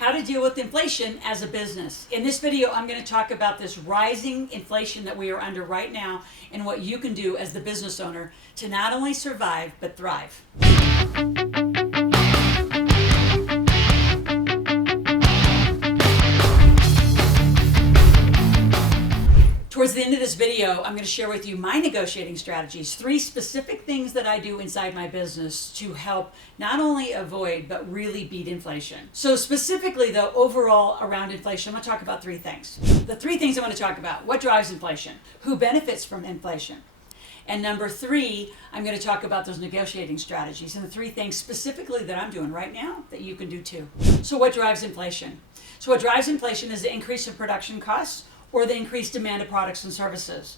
how to deal with inflation as a business. In this video, I'm going to talk about this rising inflation that we are under right now and what you can do as the business owner to not only survive, but thrive. Towards the end of this video, I'm going to share with you my negotiating strategies, 3 specific things that I do inside my business to help not only avoid, but really beat inflation. So specifically though, overall around inflation, I'm going to talk about 3 things. The 3 things I want to talk about: what drives inflation, who benefits from inflation, and number 3, I'm going to talk about those negotiating strategies and the 3 things specifically that I'm doing right now that you can do too. So what drives inflation? So what drives inflation is the increase in production costs or the increased demand of products and services.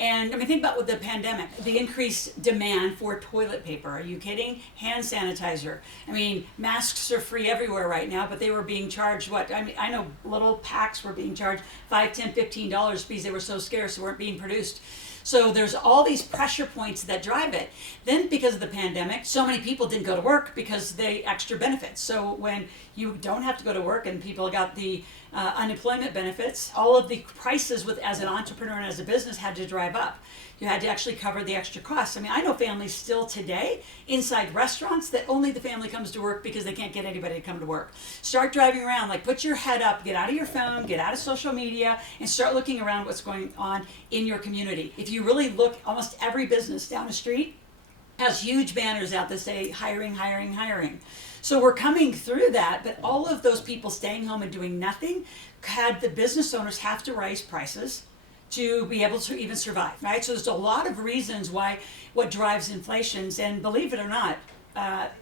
And I mean, think about with the pandemic, the increased demand for toilet paper. Are you kidding? Hand sanitizer. I mean, masks are free everywhere right now, but they were being charged what? I mean, I know little packs were being charged $5, $10, $15 because they were so scarce, they weren't being produced. So there's all these pressure points that drive it. Then because of the pandemic, so many people didn't go to work because they extra benefits. So when you don't have to go to work and people got the unemployment benefits, all of the prices as an entrepreneur and as a business had to drive up. You had to actually cover the extra costs. I mean, I know families still today inside restaurants that only the family comes to work because they can't get anybody to come to work. Start driving around, like put your head up, get out of your phone, get out of social media, and start looking around what's going on in your community. If you really look, almost every business down the street has huge banners out that say hiring, hiring, hiring. So we're coming through that, but all of those people staying home and doing nothing had the business owners have to raise prices to be able to even survive, right? So there's a lot of reasons why what drives inflations, and believe it or not,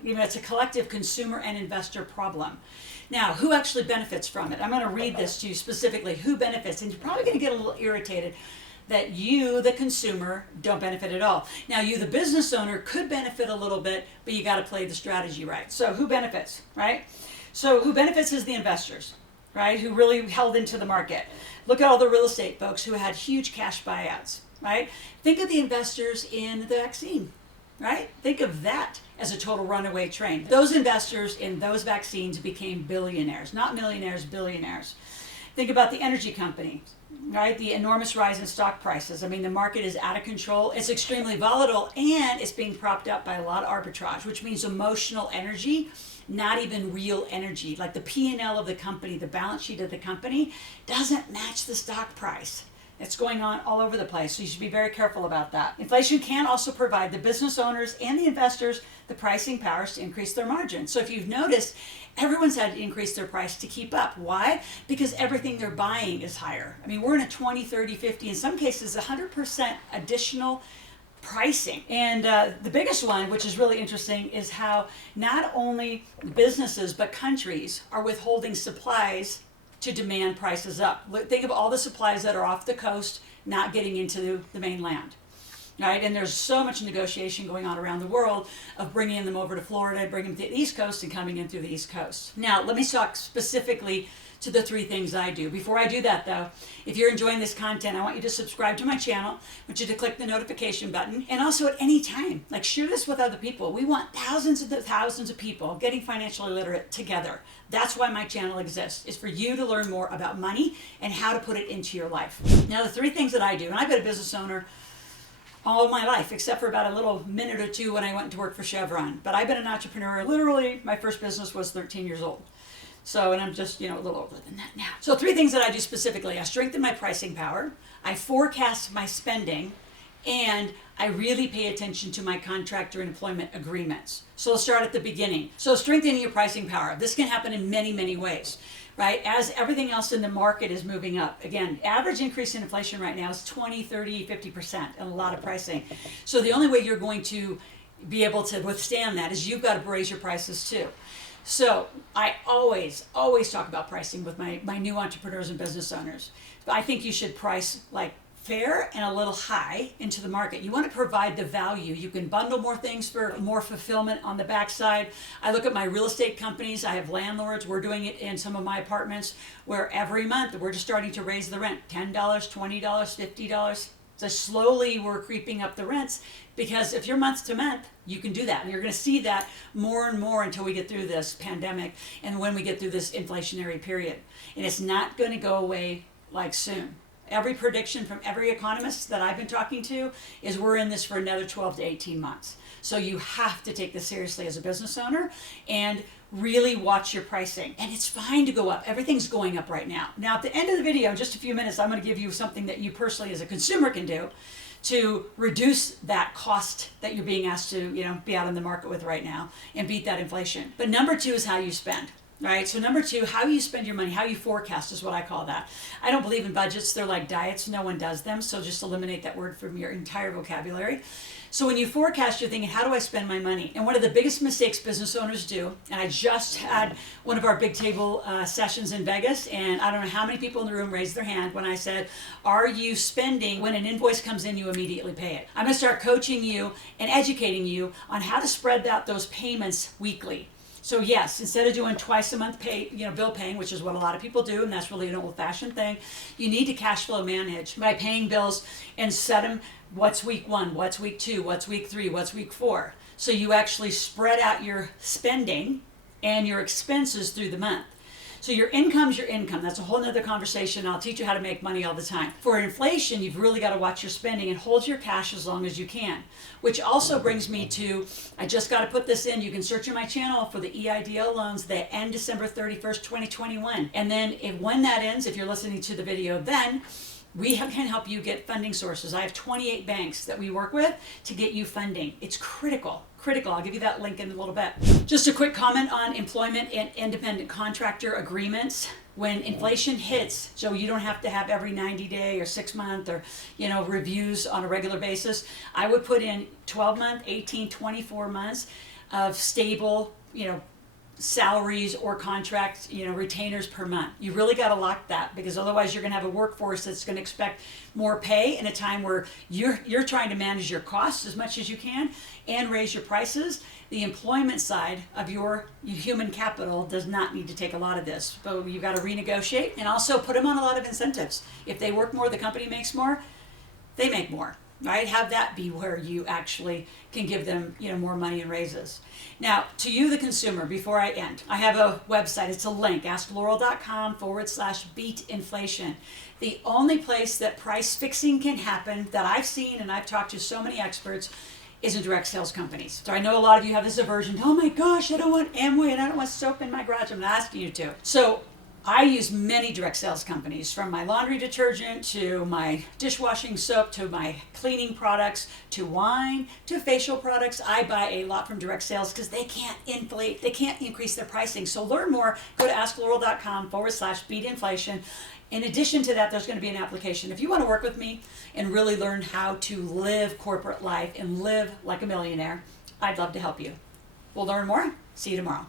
it's a collective consumer and investor problem. Now, who actually benefits from it? I'm going to read this to you specifically. Who benefits? And you're probably going to get a little irritated that you, the consumer, don't benefit at all. Now, you, the business owner, could benefit a little bit, but you got to play the strategy right. So who benefits, right? So who benefits is the investors, right? Who really held into the market. Look at all the real estate folks who had huge cash buyouts, right? Think of the investors in the vaccine, right? Think of that as a total runaway train. Those investors in those vaccines became billionaires, not millionaires, billionaires. Think about the energy companies, right? The enormous rise in stock prices. I mean, the market is out of control. It's extremely volatile, and it's being propped up by a lot of arbitrage, which means emotional energy, not even real energy. Like the P&L of the company, the balance sheet of the company doesn't match the stock price. It's going on all over the place, so you should be very careful about that. Inflation can also provide the business owners and the investors the pricing powers to increase their margin. So if you've noticed, everyone's had to increase their price to keep up. Why? Because everything they're buying is higher. I mean, we're in a 20, 30, 50, in some cases 100% additional pricing. And the biggest one, which is really interesting, is how not only businesses but countries are withholding supplies to demand prices up. Think of all the supplies that are off the coast not getting into the mainland, right? And there's so much negotiation going on around the world of bringing them over to Florida, bringing them to the East Coast, and coming in through the East Coast. Now, let me talk specifically to the 3 things I do. Before I do that though, if you're enjoying this content, I want you to subscribe to my channel. I want you to click the notification button, and also at any time, like, share this with other people. We want thousands of people getting financially literate together. That's why my channel exists, is for you to learn more about money and how to put it into your life. Now, the 3 things that I do, and I've been a business owner all of my life, except for about a little minute or 2 when I went to work for Chevron. But I've been an entrepreneur. Literally, my first business was 13 years old. So, and I'm just, a little older than that now. So 3 things that I do specifically: I strengthen my pricing power, I forecast my spending, and I really pay attention to my contractor and employment agreements. So let's start at the beginning. So strengthening your pricing power. This can happen in many, many ways, right? As everything else in the market is moving up. Again, average increase in inflation right now is 20, 30, 50% in a lot of pricing. So the only way you're going to be able to withstand that is you've got to raise your prices too. So I always talk about pricing with my new entrepreneurs and business owners. I think you should price like fair and a little high into the market. You want to provide the value. You can bundle more things for more fulfillment on the backside. I look at my real estate companies. I have landlords. We're doing it in some of my apartments where every month we're just starting to raise the rent. $10, $20, $50. So slowly we're creeping up the rents, because if you're month to month, you can do that. And you're going to see that more and more until we get through this pandemic and when we get through this inflationary period. And it's not going to go away like soon. Every prediction from every economist that I've been talking to is we're in this for another 12 to 18 months. So you have to take this seriously as a business owner and really watch your pricing. And it's fine to go up. Everything's going up right now. Now, at the end of the video, in just a few minutes, I'm going to give you something that you personally as a consumer can do to reduce that cost that you're being asked to, be out in the market with right now and beat that inflation. But number two is how you spend. Right? So number two, how you spend your money, how you forecast is what I call that. I don't believe in budgets. They're like diets. No one does them. So just eliminate that word from your entire vocabulary. So when you forecast, you're thinking, how do I spend my money? And one of the biggest mistakes business owners do, and I just had one of our big table sessions in Vegas, and I don't know how many people in the room raised their hand when I said, are you spending, when an invoice comes in, you immediately pay it? I'm going to start coaching you and educating you on how to spread out those payments weekly. So yes, instead of doing twice a month bill paying, which is what a lot of people do, and that's really an old-fashioned thing, you need to cash flow manage by paying bills and set them, what's week 1, what's week 2, what's week 3, what's week 4. So you actually spread out your spending and your expenses through the month. So your income's your income. That's a whole nother conversation. I'll teach you how to make money all the time. For inflation, you've really got to watch your spending and hold your cash as long as you can. Which also brings me to, I just got to put this in. You can search in my channel for the EIDL loans that end December 31st, 2021. And then when that ends, if you're listening to the video then, we can help you get funding sources. I have 28 banks that we work with to get you funding. It's critical. I'll give you that link in a little bit. Just a quick comment on employment and independent contractor agreements. When inflation hits, so you don't have to have every 90-day or 6-month or reviews on a regular basis, I would put in 12-month, 18, 24 months of stable, salaries or contract, retainers per month. You really got to lock that, because otherwise you're going to have a workforce that's going to expect more pay in a time where you're trying to manage your costs as much as you can and raise your prices. The employment side of your human capital does not need to take a lot of this, but you got to renegotiate and also put them on a lot of incentives. If they work more, the company makes more, they make more. Right? Have that be where you actually can give them, more money and raises. Now, to you, the consumer, before I end, I have a website. It's a link, askloral.com/beat inflation. The only place that price fixing can happen that I've seen, and I've talked to so many experts, is in direct sales companies. So I know a lot of you have this aversion. Oh my gosh, I don't want Amway and I don't want soap in my garage. I'm not asking you to. So I use many direct sales companies, from my laundry detergent to my dishwashing soap to my cleaning products to wine to facial products. I buy a lot from direct sales because they can't increase their pricing. So learn more, go to askloral.com/beat inflation. In addition to that, there's going to be an application. If you want to work with me and really learn how to live corporate life and live like a millionaire, I'd love to help you. We'll learn more. See you tomorrow.